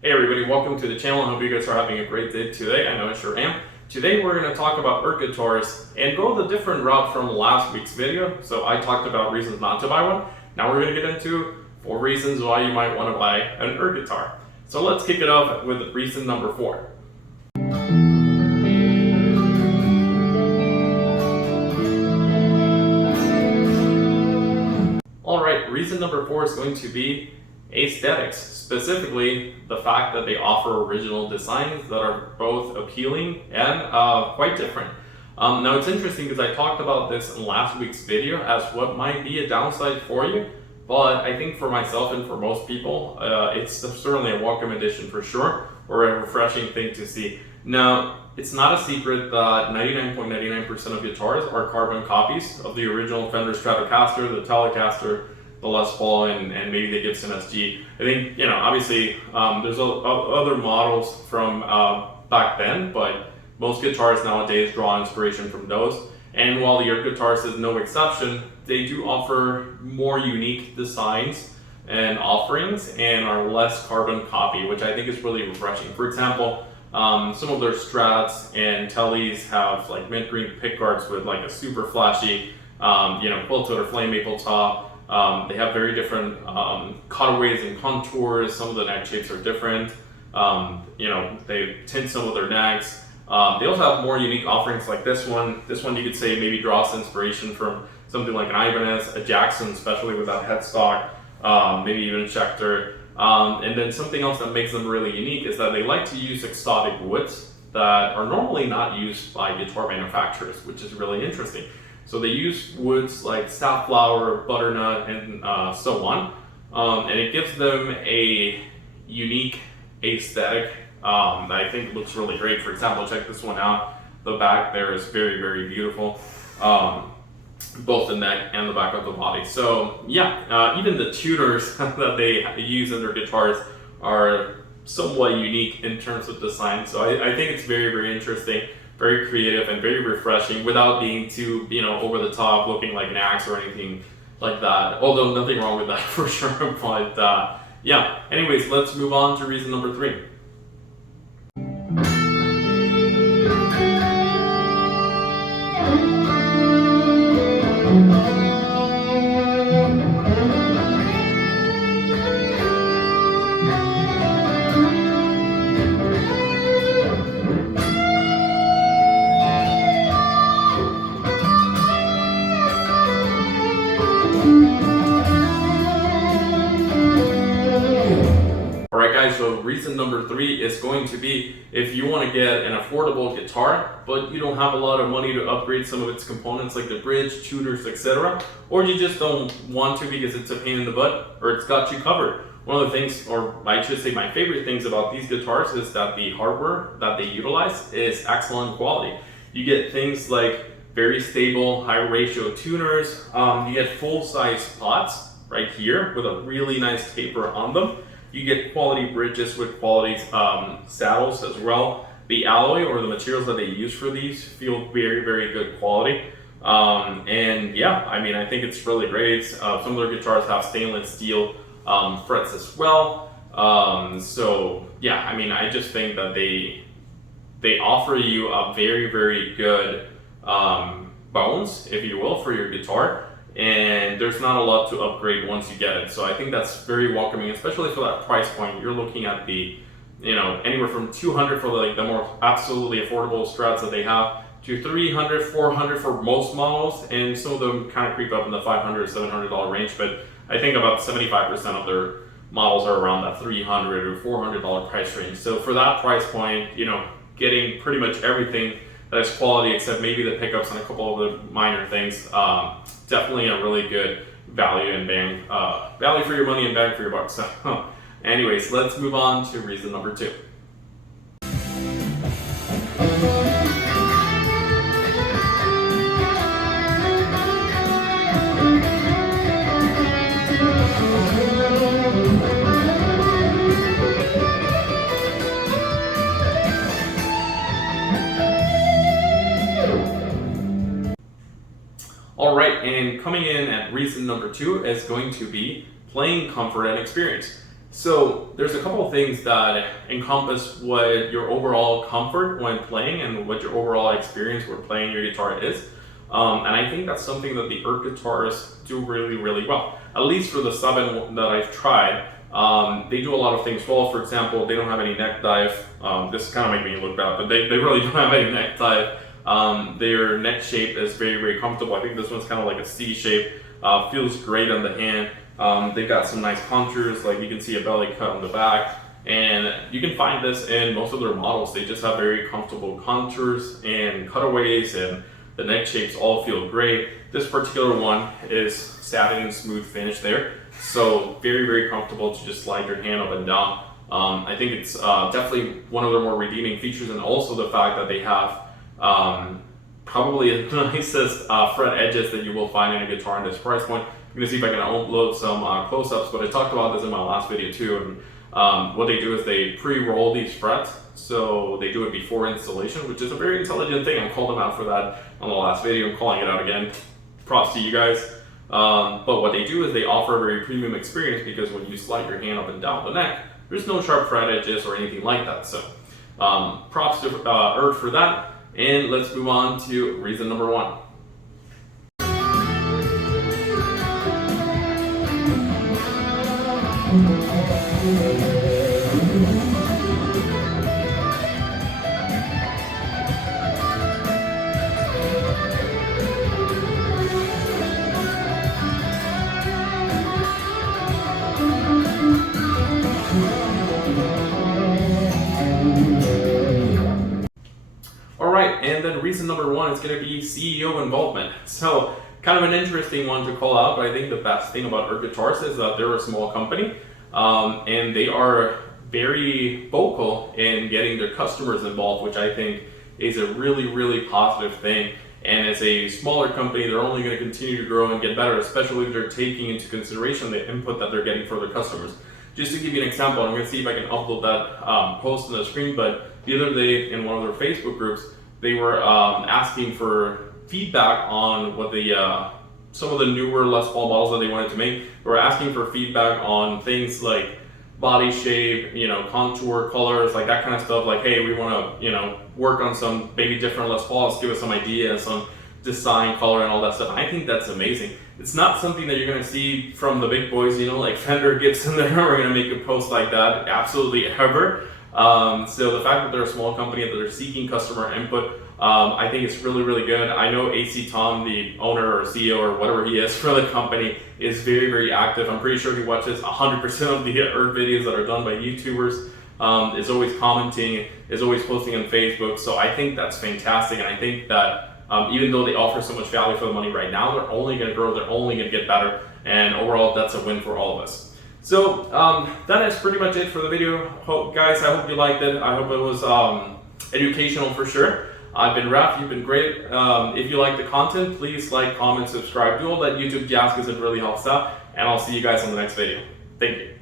Hey everybody, welcome to the channel. I hope you guys are having a great day today. I know I sure am. Today we're going to talk about Eart guitars and go the different route from last week's video. So I talked about reasons not to buy one. Now we're going to get into 4 reasons why you might want to buy an Eart guitar. So let's kick it off with reason number 4. Alright, reason number 4 is going to be aesthetics, specifically the fact that they offer original designs that are both appealing and quite different. Now it's interesting because I talked about this in last week's video as what might be a downside for you, but I think for myself and for most people, it's certainly a welcome addition for sure, or a refreshing thing to see. Now, it's not a secret that 99.99% of guitars are carbon copies of the original Fender Stratocaster, the Telecaster, the Les Paul, and maybe the Gibson SG. I think, obviously there's other models from back then, but most guitars nowadays draw inspiration from those. And while the Eart guitars is no exception, they do offer more unique designs and offerings and are less carbon copy, which I think is really refreshing. For example, some of their Strats and Tellies have like mint green pickguards with like a super flashy, quilt-toed or flame maple top. They have very different cutaways and contours. Some of the neck shapes are different. They tint some of their necks. They also have more unique offerings like this one. This one you could say maybe draws inspiration from something like an Ibanez, a Jackson, especially with that headstock, maybe even a Schecter. And then something else that makes them really unique is that they like to use exotic woods that are normally not used by guitar manufacturers, which is really interesting. So they use woods like safflower, butternut, and so on. And it gives them a unique aesthetic that I think looks really great. For example, check this one out. The back there is very, very beautiful. Both the neck and the back of the body. So yeah, even the tuners that they use in their guitars are somewhat unique in terms of design. So I think it's very, very interesting, very creative, and very refreshing without being too, over the top, looking like an axe or anything like that. Although nothing wrong with that for sure. But yeah, anyways, let's move on to reason number 3. Alright guys, so reason number 3 is going to be if you want to get an affordable guitar, but you don't have a lot of money to upgrade some of its components like the bridge, tuners, etc. Or you just don't want to because it's a pain in the butt, or it's got you covered. One of the things, or I should say my favorite things about these guitars is that the hardware that they utilize is excellent quality. You get things like very stable, high ratio tuners. You get full-size pots right here with a really nice taper on them. You get quality bridges with quality saddles as well. The alloy or the materials that they use for these feel very, very good quality. And yeah, I think it's really great. Some of their guitars have stainless steel frets as well. So yeah, I just think that they offer you a very, very good bones, if you will, for your guitar. And there's not a lot to upgrade once you get it. So I think that's very welcoming, especially for that price point. You're looking at the, anywhere from $200 for the more absolutely affordable Strats that they have to $300, $400 for most models, and some of them kind of creep up in the $500, $700 range. But I think about 75% of their models are around that $300 or $400 price range. So for that price point, getting pretty much everything that is quality except maybe the pickups and a couple of the minor things. Definitely a really good value and value for your money and bang for your buck. So anyways, let's move on to reason number 2. Alright, and coming in at reason number 2 is going to be playing comfort and experience. So there's a couple of things that encompass what your overall comfort when playing and what your overall experience when playing your guitar is. And I think that's something that the Eart guitars do really, really well. At least for the 7 that I've tried, they do a lot of things well. For example, they don't have any neck dive. This kind of make me look bad, but they really don't have any neck dive. Their neck shape is very, very comfortable. I think this one's kind of like a C shape. Feels great on the hand. They've got some nice contours, like you can see a belly cut on the back. And you can find this in most of their models. They just have very comfortable contours and cutaways, and the neck shapes all feel great. This particular one is satin and smooth finish there. So very, very comfortable to just slide your hand up and down. I think it's definitely one of their more redeeming features, and also the fact that they have probably the nicest fret edges that you will find in a guitar in this price point. I'm gonna see if I can upload some close-ups, but I talked about this in my last video too. And what they do is they pre-roll these frets, so they do it before installation, which is a very intelligent thing. I called them out for that on the last video. I'm calling it out again. Props to you guys. But what they do is they offer a very premium experience, because when you slide your hand up and down the neck, there's no sharp fret edges or anything like that. So props to Eart for that. And let's move on to reason number 1. Alright, and then reason number 1 is going to be CEO involvement. So, kind of an interesting one to call out, but I think the best thing about Eart guitars is that they're a small company, and they are very vocal in getting their customers involved, which I think is a really, really positive thing. And as a smaller company, they're only going to continue to grow and get better, especially if they're taking into consideration the input that they're getting for their customers. Just to give you an example, I'm going to see if I can upload that post on the screen, but the other day in one of their Facebook groups, they were asking for feedback on what the some of the newer Les Paul models that they wanted to make. They were asking for feedback on things like body shape, contour, colors, like that kind of stuff. Like, hey, we want to, work on some maybe different Les Pauls, give us some ideas, some design, color, and all that stuff. And I think that's amazing. It's not something that you're going to see from the big boys, like Fender, Gibson. They're never going to make a post like that, absolutely ever. So the fact that they're a small company, that they're seeking customer input, I think it's really, really good. I know AC Tom, the owner or CEO or whatever he is for the company, is very, very active. I'm pretty sure he watches 100% of the Eart videos that are done by YouTubers, is always commenting, is always posting on Facebook. So I think that's fantastic. And I think that even though they offer so much value for the money right now, they're only going to grow, they're only going to get better. And overall, that's a win for all of us. So that is pretty much it for the video. Guys, I hope you liked it. I hope it was educational for sure. I've been Raph, you've been great. If you like the content, please like, comment, subscribe, do all that YouTube jazz because it really helps out. And I'll see you guys on the next video. Thank you.